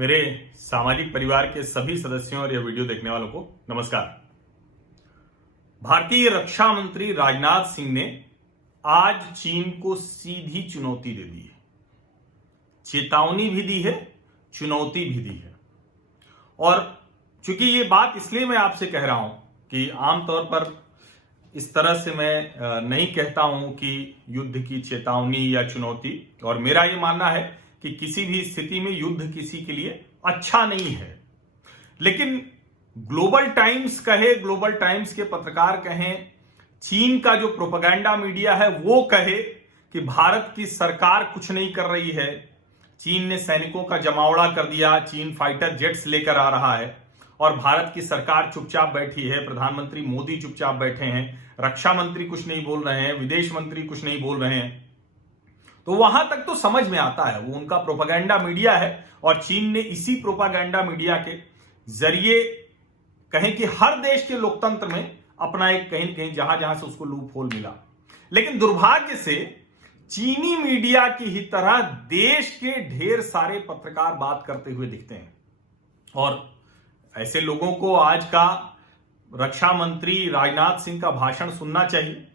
मेरे सामाजिक परिवार के सभी सदस्यों और यह वीडियो देखने वालों को नमस्कार। भारतीय रक्षा मंत्री राजनाथ सिंह ने आज चीन को सीधी चुनौती दे दी है। चेतावनी भी दी है, चुनौती भी दी है। और चूंकि ये बात इसलिए मैं आपसे कह रहा हूं कि आमतौर पर इस तरह से मैं नहीं कहता हूं कि युद्ध की चेतावनी या चुनौती, और मेरा ये मानना है कि किसी भी स्थिति में युद्ध किसी के लिए अच्छा नहीं है। लेकिन ग्लोबल टाइम्स कहे, ग्लोबल टाइम्स के पत्रकार कहें, चीन का जो प्रोपेगेंडा मीडिया है वो कहे कि भारत की सरकार कुछ नहीं कर रही है, चीन ने सैनिकों का जमावड़ा कर दिया, चीन फाइटर जेट्स लेकर आ रहा है और भारत की सरकार चुपचाप बैठी है, प्रधानमंत्री मोदी चुपचाप बैठे हैं, रक्षा मंत्री कुछ नहीं बोल रहे हैं, विदेश मंत्री कुछ नहीं बोल रहे हैं, तो वहां तक तो समझ में आता है। वो उनका प्रोपेगेंडा मीडिया है और चीन ने इसी प्रोपेगेंडा मीडिया के जरिए कहें कि हर देश के लोकतंत्र में अपना एक कहीं कहीं जहां से उसको लूप होल मिला। लेकिन दुर्भाग्य से चीनी मीडिया की ही तरह देश के ढेर सारे पत्रकार बात करते हुए दिखते हैं। और ऐसे लोगों को आज का रक्षा मंत्री राजनाथ सिंह का भाषण सुनना चाहिए।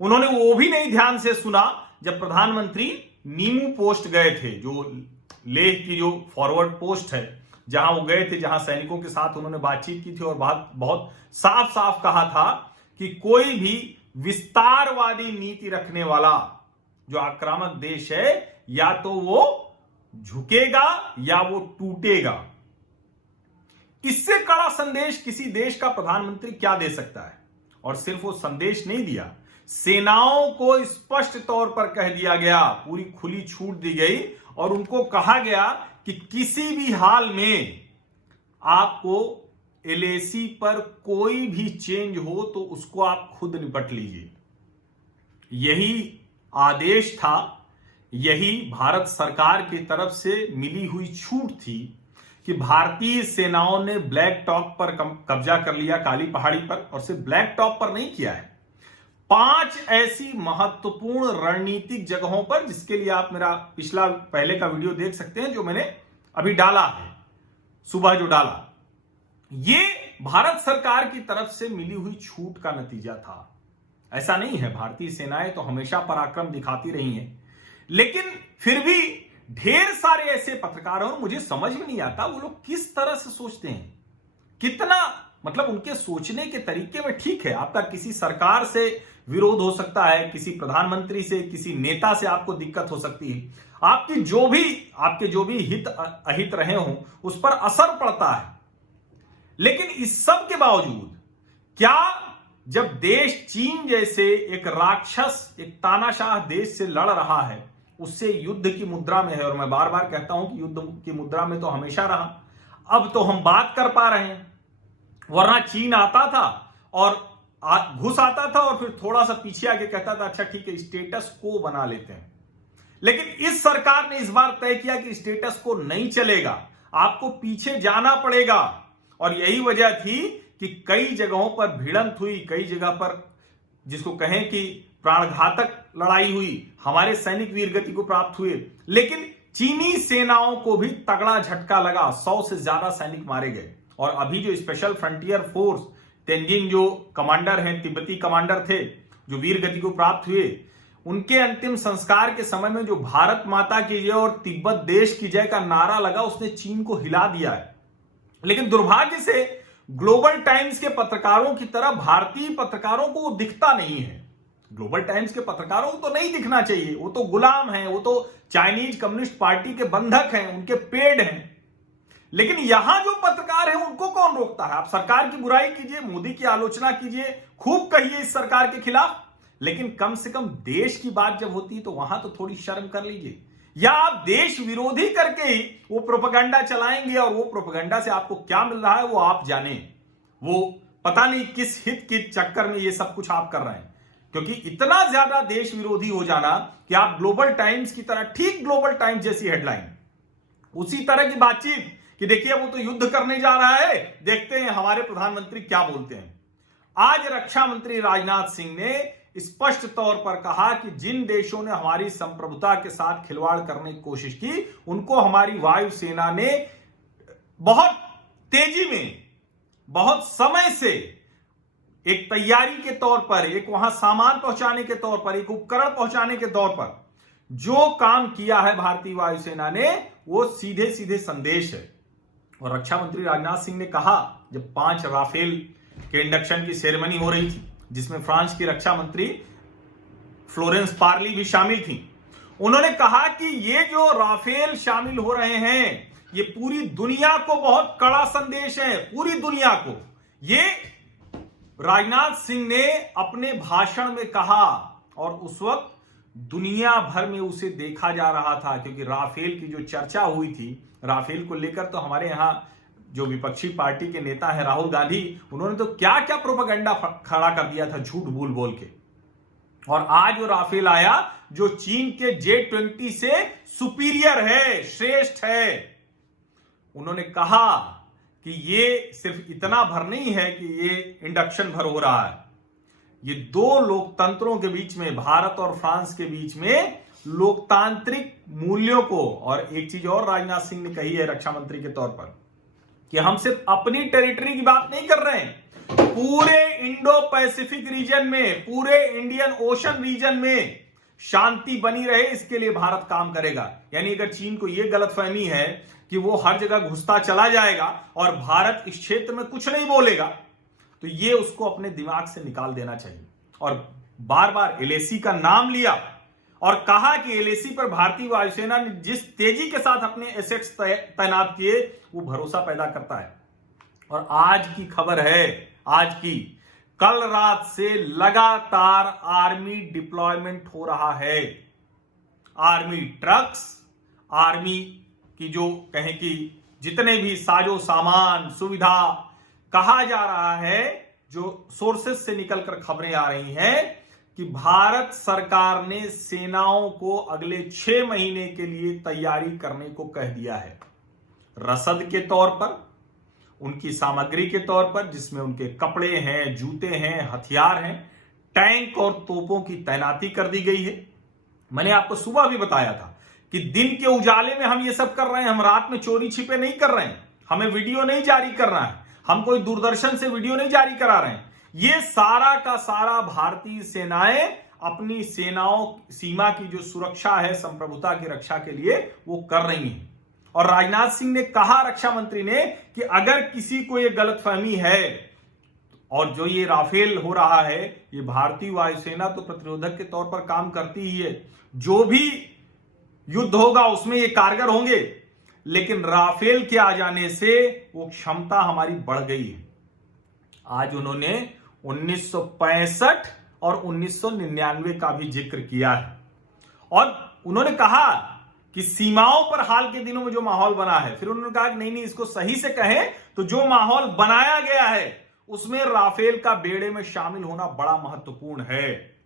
उन्होंने वो भी नहीं ध्यान से सुना जब प्रधानमंत्री नीमू पोस्ट गए थे, जो लेह की जो फॉरवर्ड पोस्ट है, जहां वो गए थे, जहां सैनिकों के साथ उन्होंने बातचीत की थी और बहुत साफ साफ कहा था कि कोई भी विस्तारवादी नीति रखने वाला जो आक्रामक देश है, या तो वो झुकेगा या वो टूटेगा। इससे कड़ा संदेश किसी देश का प्रधानमंत्री क्या दे सकता है? और सिर्फ वो संदेश नहीं दिया, सेनाओं को स्पष्ट तौर पर कह दिया गया, पूरी खुली छूट दी गई और उनको कहा गया कि किसी भी हाल में आपको एलएसी पर कोई भी चेंज हो तो उसको आप खुद निपट लीजिए। यही आदेश था, यही भारत सरकार की तरफ से मिली हुई छूट थी कि भारतीय सेनाओं ने ब्लैक टॉप पर कब्जा कर लिया, काली पहाड़ी पर, और सिर्फ ब्लैक टॉप पर नहीं किया है, 5 ऐसी महत्वपूर्ण रणनीतिक जगहों पर, जिसके लिए आप मेरा पिछला पहले का वीडियो देख सकते हैं जो मैंने अभी डाला है, सुबह जो डाला। ये भारत सरकार की तरफ से मिली हुई छूट का नतीजा था। ऐसा नहीं है, भारतीय सेनाएं तो हमेशा पराक्रम दिखाती रही हैं, लेकिन फिर भी ढेर सारे ऐसे पत्रकार हैं, मुझे समझ में नहीं आता वो लोग किस तरह से सोचते हैं, कितना मतलब उनके सोचने के तरीके में। ठीक है, आपका किसी सरकार से विरोध हो सकता है, किसी प्रधानमंत्री से, किसी नेता से आपको दिक्कत हो सकती है, आपके जो भी हित अहित रहे हों उस पर असर पड़ता है। लेकिन इस सब के बावजूद क्या जब देश चीन जैसे एक राक्षस, एक तानाशाह देश से लड़ रहा है, उससे युद्ध की मुद्रा में है, और मैं बार बार कहता हूं कि युद्ध की मुद्रा में तो हमेशा रहा, अब तो हम बात कर पा रहे हैं, वरना चीन आता था और घुस आता था और फिर थोड़ा सा पीछे आके कहता था अच्छा ठीक है स्टेटस को बना लेते हैं। लेकिन इस सरकार ने इस बार तय किया कि स्टेटस को नहीं चलेगा, आपको पीछे जाना पड़ेगा। और यही वजह थी कि कई जगहों पर भिड़ंत हुई, कई जगह पर जिसको कहें कि प्राणघातक लड़ाई हुई, हमारे सैनिक वीरगति को प्राप्त हुए, लेकिन चीनी सेनाओं को भी तगड़ा झटका लगा, 100 से ज्यादा सैनिक मारे गए। और अभी जो स्पेशल फ्रंटियर फोर्स तेंजिन जो कमांडर हैं, तिब्बती कमांडर थे जो वीर गति को प्राप्त हुए, उनके अंतिम संस्कार के समय में जो भारत माता की जय और तिब्बत देश की जय का नारा लगा, उसने चीन को हिला दिया है। लेकिन दुर्भाग्य से ग्लोबल टाइम्स के पत्रकारों की तरह भारतीय पत्रकारों को वो दिखता नहीं है। ग्लोबल टाइम्स के पत्रकारों को तो नहीं दिखना चाहिए, वो तो गुलाम हैं, वो तो चाइनीज कम्युनिस्ट पार्टी के बंधक हैं, उनके पेड़ हैं। लेकिन यहां जो पत्रकार हैं उनको कौन रोकता है? आप सरकार की बुराई कीजिए, मोदी की आलोचना कीजिए, खूब कहिए इस सरकार के खिलाफ, लेकिन कम से कम देश की बात जब होती है तो वहां तो थोड़ी शर्म कर लीजिए। या आप देश विरोधी करके ही वो प्रोपेगेंडा चलाएंगे, और वो प्रोपेगेंडा से आपको क्या मिल रहा है वो आप जाने। वो पता नहीं किस हित के चक्कर में ये सब कुछ आप कर रहे हैं, क्योंकि इतना ज्यादा देश विरोधी हो जाना कि आप ग्लोबल टाइम्स की तरह, ठीक ग्लोबल टाइम्स जैसी हेडलाइन, उसी तरह की बातचीत कि देखिए वो तो युद्ध करने जा रहा है, देखते हैं हमारे प्रधानमंत्री क्या बोलते हैं। आज रक्षा मंत्री राजनाथ सिंह ने स्पष्ट तौर पर कहा कि जिन देशों ने हमारी संप्रभुता के साथ खिलवाड़ करने की कोशिश की, उनको हमारी वायुसेना ने बहुत तेजी में, बहुत समय से एक तैयारी के तौर पर, एक वहां सामान पहुंचाने के तौर पर, एक उपकरण पहुंचाने के तौर पर जो काम किया है भारतीय वायुसेना ने, वो सीधे सीधे संदेश है। और रक्षा मंत्री राजनाथ सिंह ने कहा, जब 5 राफेल के इंडक्शन की सेरेमनी हो रही थी, जिसमें फ्रांस की रक्षा मंत्री फ्लोरेंस पार्ली भी शामिल थी, उन्होंने कहा कि ये जो राफेल शामिल हो रहे हैं, ये पूरी दुनिया को बहुत कड़ा संदेश है, पूरी दुनिया को। ये राजनाथ सिंह ने अपने भाषण में कहा, और उस वक्त दुनिया भर में उसे देखा जा रहा था, क्योंकि राफेल की जो चर्चा हुई थी, राफेल को लेकर तो हमारे यहां जो विपक्षी पार्टी के नेता है राहुल गांधी, उन्होंने तो क्या क्या प्रोपेगेंडा खड़ा कर दिया था झूठ बोल बोल के। और आज जो राफेल आया, जो चीन के J-20 से सुपीरियर है, श्रेष्ठ है। उन्होंने कहा कि ये सिर्फ इतना भर नहीं है कि ये इंडक्शन भर हो रहा है, ये 2 लोकतंत्रों के बीच में, भारत और फ्रांस के बीच में लोकतांत्रिक मूल्यों को, और एक चीज और राजनाथ सिंह ने कही है रक्षा मंत्री के तौर पर, कि हम सिर्फ अपनी टेरिटरी की बात नहीं कर रहे हैं, पूरे इंडो पैसिफिक रीजन में, पूरे इंडियन ओशन रीजन में शांति बनी रहे, इसके लिए भारत काम करेगा। यानी अगर चीन को यह गलतफहमी है कि वो हर जगह घुसता चला जाएगा और भारत इस क्षेत्र में कुछ नहीं बोलेगा, तो ये उसको अपने दिमाग से निकाल देना चाहिए। और बार बार LAC का नाम लिया और कहा कि LAC पर भारतीय वायुसेना ने जिस तेजी के साथ अपने एसेट्स तैनात किए, वो भरोसा पैदा करता है। और आज की खबर है, आज की, कल रात से लगातार आर्मी डिप्लॉयमेंट हो रहा है। आर्मी ट्रक्स, आर्मी की जो कहें कि जितने भी साजो सामान, सुविधा, कहा जा रहा है, जो सोर्सेस से निकलकर खबरें आ रही हैं कि भारत सरकार ने सेनाओं को अगले 6 महीने के लिए तैयारी करने को कह दिया है। रसद के तौर पर, उनकी सामग्री के तौर पर, जिसमें उनके कपड़े हैं, जूते हैं, हथियार हैं, टैंक और तोपों की तैनाती कर दी गई है। मैंने आपको सुबह भी बताया था कि दिन के उजाले में हम ये सब कर रहे हैं, हम रात में चोरी छिपे नहीं कर रहे हैं, हमें वीडियो नहीं जारी करना है, हम कोई दूरदर्शन से वीडियो नहीं जारी करा रहे हैं। ये सारा का सारा भारतीय सेनाएं अपनी सीमा की जो सुरक्षा है, संप्रभुता की रक्षा के लिए वो कर रही हैं। और राजनाथ सिंह ने कहा, रक्षा मंत्री ने, कि अगर किसी को ये गलतफहमी है, और जो ये राफेल हो रहा है, ये भारतीय वायुसेना तो प्रतिरोधक के तौर पर काम करती ही है, जो भी युद्ध होगा उसमें ये कारगर होंगे, लेकिन राफेल के आ जाने से वो क्षमता हमारी बढ़ गई है। आज उन्होंने 1965 और 1999 का भी जिक्र किया है, और उन्होंने कहा कि सीमाओं पर हाल के दिनों में जो माहौल बना है, फिर उन्होंने कहा कि नहीं, इसको सही से कहें तो जो माहौल बनाया गया है उसमें राफेल का बेड़े में शामिल होना बड़ा महत्वपूर्ण है।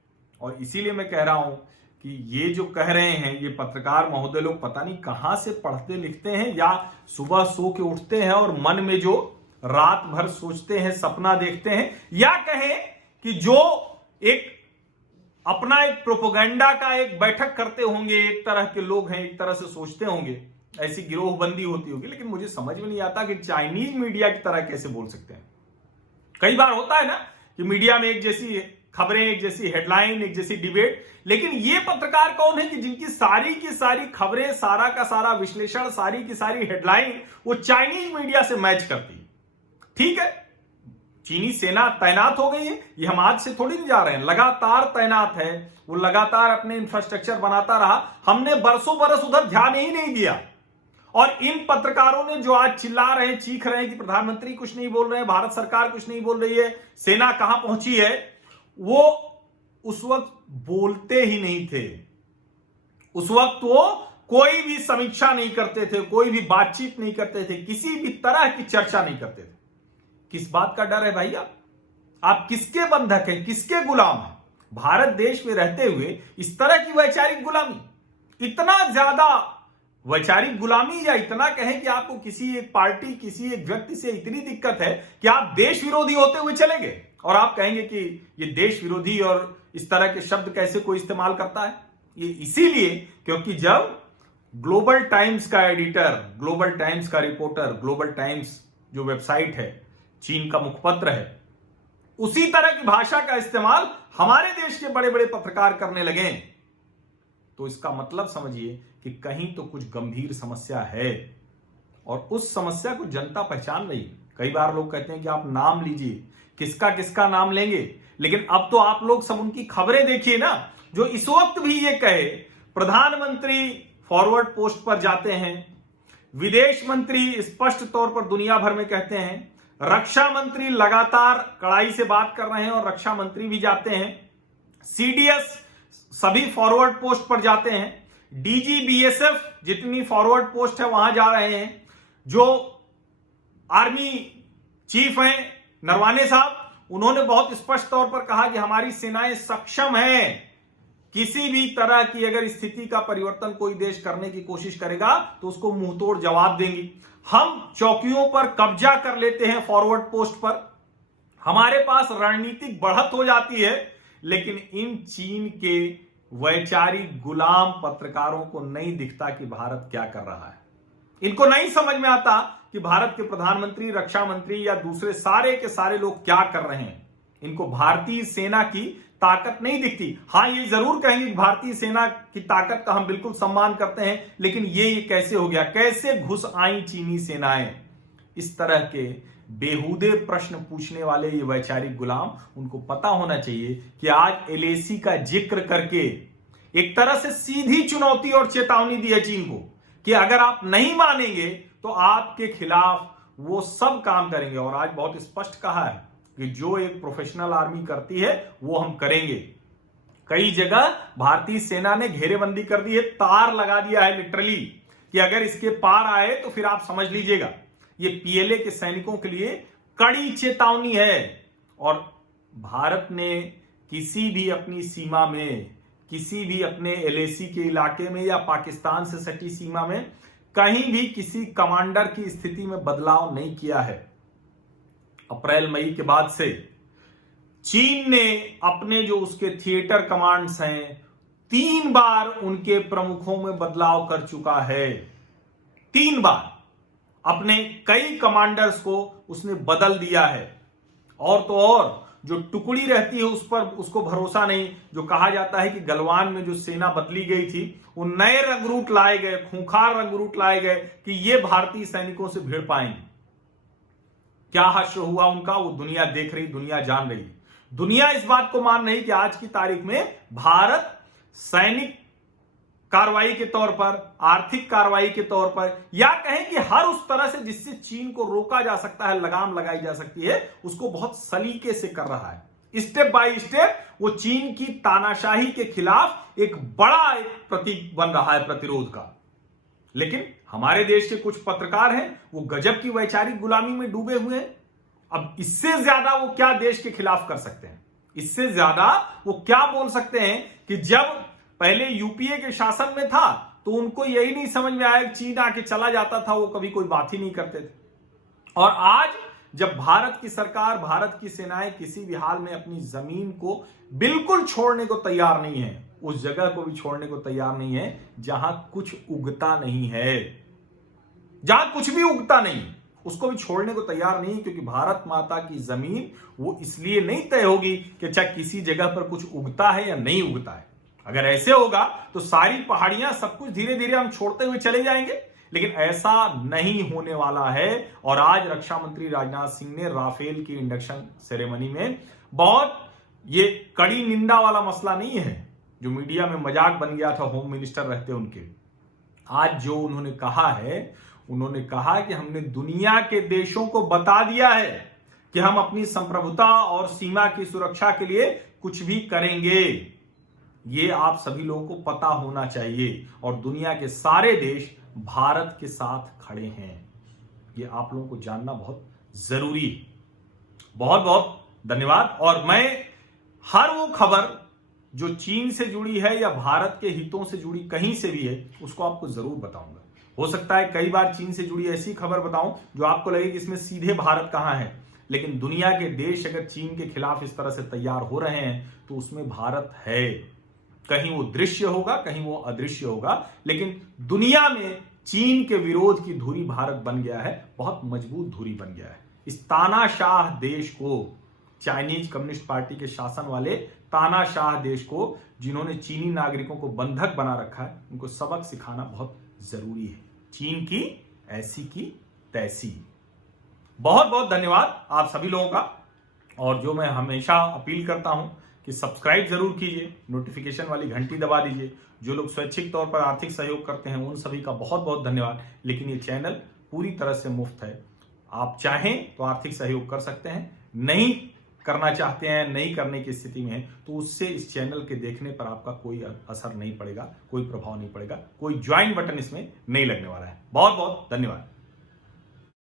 और इसीलिए मैं कह रहा हूं कि ये जो कह रहे हैं ये पत्रकार महोदय लोग पता नहीं कहां से पढ़ते लिखते हैं, या सुबह सो के उठते हैं और मन में जो रात भर सोचते हैं, सपना देखते हैं, या कहें कि जो एक अपना एक प्रोपेगेंडा का एक बैठक करते होंगे, एक तरह के लोग हैं, एक तरह से सोचते होंगे, ऐसी गिरोहबंदी होती होगी। लेकिन मुझे समझ में नहीं आता कि चाइनीज मीडिया की तरह कैसे बोल सकते हैं। कई बार होता है ना कि मीडिया में एक जैसी खबरें, एक जैसी हेडलाइन, एक जैसी डिबेट, लेकिन ये पत्रकार कौन है कि जिनकी सारी की सारी खबरें, सारा का सारा विश्लेषण, सारी की सारी हेडलाइन वो चाइनीज मीडिया से मैच करती है। ठीक है, चीनी सेना तैनात हो गई है, ये हम आज से थोड़ी नहीं जा रहे हैं, लगातार तैनात है, वो लगातार अपने इंफ्रास्ट्रक्चर बनाता रहा, हमने बरसों बरस उधर ध्यान ही नहीं दिया। और इन पत्रकारों ने जो आज चिल्ला रहे हैं, चीख रहे हैं कि प्रधानमंत्री कुछ नहीं बोल रहे हैं, भारत सरकार कुछ नहीं बोल रही है, सेना कहां पहुंची है, वो उस वक्त बोलते ही नहीं थे। उस वक्त वो कोई भी समीक्षा नहीं करते थे, कोई भी बातचीत नहीं करते थे, किसी भी तरह की चर्चा नहीं करते थे। किस बात का डर है भैया? आप किसके बंधक हैं, किसके गुलाम हैं? भारत देश में रहते हुए इस तरह की वैचारिक गुलामी, इतना ज्यादा वैचारिक गुलामी, या इतना कहें कि आपको किसी एक पार्टी, किसी एक व्यक्ति से इतनी दिक्कत है कि आप देश विरोधी होते हुए चलेंगे और आप कहेंगे कि ये देश विरोधी और इस तरह के शब्द कैसे कोई इस्तेमाल करता है। ये इसीलिए क्योंकि जब ग्लोबल टाइम्स का एडिटर, ग्लोबल टाइम्स का रिपोर्टर, ग्लोबल टाइम्स जो वेबसाइट है, चीन का मुखपत्र है, उसी तरह की भाषा का इस्तेमाल हमारे देश के बड़े बड़े पत्रकार करने लगे, तो इसका मतलब समझिए कि कहीं तो कुछ गंभीर समस्या है और उस समस्या को जनता पहचान रही। कई बार लोग कहते हैं कि आप नाम लीजिए, किसका किसका नाम लेंगे, लेकिन अब तो आप लोग सब उनकी खबरें देखिए ना। जो इस वक्त भी ये कहे, प्रधानमंत्री फॉरवर्ड पोस्ट पर जाते हैं, विदेश मंत्री स्पष्ट तौर पर दुनिया भर में कहते हैं, रक्षा मंत्री लगातार कड़ाई से बात कर रहे हैं और रक्षा मंत्री भी जाते हैं, सीडीएस सभी फॉरवर्ड पोस्ट पर जाते हैं, डीजी बीएसएफ जितनी फॉरवर्ड पोस्ट है वहां जा रहे हैं, जो आर्मी चीफ हैं नरवाने साहब, उन्होंने बहुत स्पष्ट तौर पर कहा कि हमारी सेनाएं सक्षम हैं, किसी भी तरह की अगर स्थिति का परिवर्तन कोई देश करने की कोशिश करेगा तो उसको मुंहतोड़ जवाब देंगी। हम चौकियों पर कब्जा कर लेते हैं फॉरवर्ड पोस्ट पर, हमारे पास रणनीतिक बढ़त हो जाती है, लेकिन इन चीन के वैचारिक गुलाम पत्रकारों को नहीं दिखता कि भारत क्या कर रहा है। इनको नहीं समझ में आता कि भारत के प्रधानमंत्री, रक्षा मंत्री या दूसरे सारे के सारे लोग क्या कर रहे हैं। इनको भारतीय सेना की ताकत नहीं दिखती। हां, ये जरूर कहेंगे कि भारतीय सेना की ताकत का हम बिल्कुल सम्मान करते हैं, लेकिन ये कैसे हो गया, कैसे घुस आई चीनी सेनाएं। इस तरह के बेहुदे प्रश्न पूछने वाले ये वैचारिक गुलाम, उनको पता होना चाहिए कि आज एलएसी का जिक्र करके एक तरह से सीधी चुनौती और चेतावनी दी है चीन को कि अगर आप नहीं मानेंगे तो आपके खिलाफ वो सब काम करेंगे। और आज बहुत स्पष्ट कहा है कि जो एक प्रोफेशनल आर्मी करती है वो हम करेंगे। कई जगह भारतीय सेना ने घेरेबंदी कर दी है, तार लगा दिया है लिटरली कि अगर इसके पार आए तो फिर आप समझ लीजिएगा। ये पीएलए के सैनिकों के लिए कड़ी चेतावनी है। और भारत ने किसी भी अपनी सीमा में, किसी भी अपने एलएसी के इलाके में या पाकिस्तान से सटी सीमा में कहीं भी किसी कमांडर की स्थिति में बदलाव नहीं किया है। अप्रैल मई के बाद से चीन ने अपने जो उसके थिएटर कमांड्स हैं, 3 बार उनके प्रमुखों में बदलाव कर चुका है। 3 बार अपने कई कमांडर्स को उसने बदल दिया है। और तो और जो टुकड़ी रहती है उस पर उसको भरोसा नहीं। जो कहा जाता है कि गलवान में जो सेना बदली गई थी, वो नए रंगरूट लाए गए, खूंखार रंगरूट लाए गए कि ये भारतीय सैनिकों से भिड़ पाएंगे। क्या हश्र हुआ उनका, वो दुनिया देख रही, दुनिया जान रही। दुनिया इस बात को मान रही कि आज की तारीख में भारत सैनिक कार्रवाई के तौर पर, आर्थिक कार्रवाई के तौर पर, या कहें कि हर उस तरह से जिससे चीन को रोका जा सकता है, लगाम लगाई जा सकती है, उसको बहुत सलीके से कर रहा है। स्टेप बाय स्टेप वो चीन की तानाशाही के खिलाफ एक बड़ा प्रतीक बन रहा है प्रतिरोध का। लेकिन हमारे देश के कुछ पत्रकार हैं, वो गजब की वैचारिक गुलामी में डूबे हुए हैं। अब इससे ज्यादा वो क्या देश के खिलाफ कर सकते हैं? इससे ज्यादा वो क्या बोल सकते हैं कि जब पहले यूपीए के शासन में था तो उनको यही नहीं समझ में आया, चीन आके चला जाता था, वो कभी कोई बात ही नहीं करते थे। और आज जब भारत की सरकार, भारत की सेनाएं किसी भी हाल में अपनी जमीन को बिल्कुल छोड़ने को तैयार नहीं है, उस जगह को भी छोड़ने को तैयार नहीं है जहां कुछ उगता नहीं है, जहां कुछ भी उगता नहीं, उसको भी छोड़ने को तैयार नहीं, क्योंकि भारत माता की जमीन वो इसलिए नहीं तय होगी कि अच्छा किसी जगह पर कुछ उगता है या नहीं उगता है। अगर ऐसे होगा तो सारी पहाड़ियां, सब कुछ धीरे धीरे हम छोड़ते हुए चले जाएंगे, लेकिन ऐसा नहीं होने वाला है। और आज रक्षा मंत्री राजनाथ सिंह ने राफेल की इंडक्शन सेरेमनी में बहुत, ये कड़ी निंदा वाला मसला नहीं है जो मीडिया में मजाक बन गया था होम मिनिस्टर रहते उनके। आज जो उन्होंने कहा है, उन्होंने कहा कि हमने दुनिया के देशों को बता दिया है कि हम अपनी संप्रभुता और सीमा की सुरक्षा के लिए कुछ भी करेंगे। ये आप सभी लोगों को पता होना चाहिए और दुनिया के सारे देश भारत के साथ खड़े हैं। ये आप लोगों को जानना बहुत जरूरी है। बहुत बहुत धन्यवाद। और मैं हर वो खबर जो चीन से जुड़ी है या भारत के हितों से जुड़ी कहीं से भी है, उसको आपको जरूर बताऊंगा। हो सकता है कई बार चीन से जुड़ी ऐसी खबर बताऊं जो आपको लगे कि इसमें सीधे भारत कहां है, लेकिन दुनिया के देश अगर चीन के खिलाफ इस तरह से तैयार हो रहे हैं तो उसमें भारत है। कहीं वो दृश्य होगा, कहीं वो अदृश्य होगा, लेकिन दुनिया में चीन के विरोध की धुरी भारत बन गया है, बहुत मजबूत धुरी बन गया है। इस तानाशाह देश को, चाइनीज कम्युनिस्ट पार्टी के शासन वाले तानाशाह देश को, जिन्होंने चीनी नागरिकों को बंधक बना रखा है, उनको सबक सिखाना बहुत जरूरी है। चीन की ऐसी की तैसी। बहुत बहुत धन्यवाद आप सभी लोगों का। और जो मैं हमेशा अपील करता हूं कि सब्सक्राइब जरूर कीजिए, नोटिफिकेशन वाली घंटी दबा दीजिए। जो लोग स्वैच्छिक तौर पर आर्थिक सहयोग करते हैं उन सभी का बहुत बहुत धन्यवाद। लेकिन ये चैनल पूरी तरह से मुफ्त है। आप चाहें तो आर्थिक सहयोग कर सकते हैं, नहीं करना चाहते हैं, नहीं करने की स्थिति में है, तो उससे इस चैनल के देखने पर आपका कोई असर नहीं पड़ेगा, कोई प्रभाव नहीं पड़ेगा, कोई ज्वाइन बटन इसमें नहीं लगने वाला है। बहुत बहुत धन्यवाद।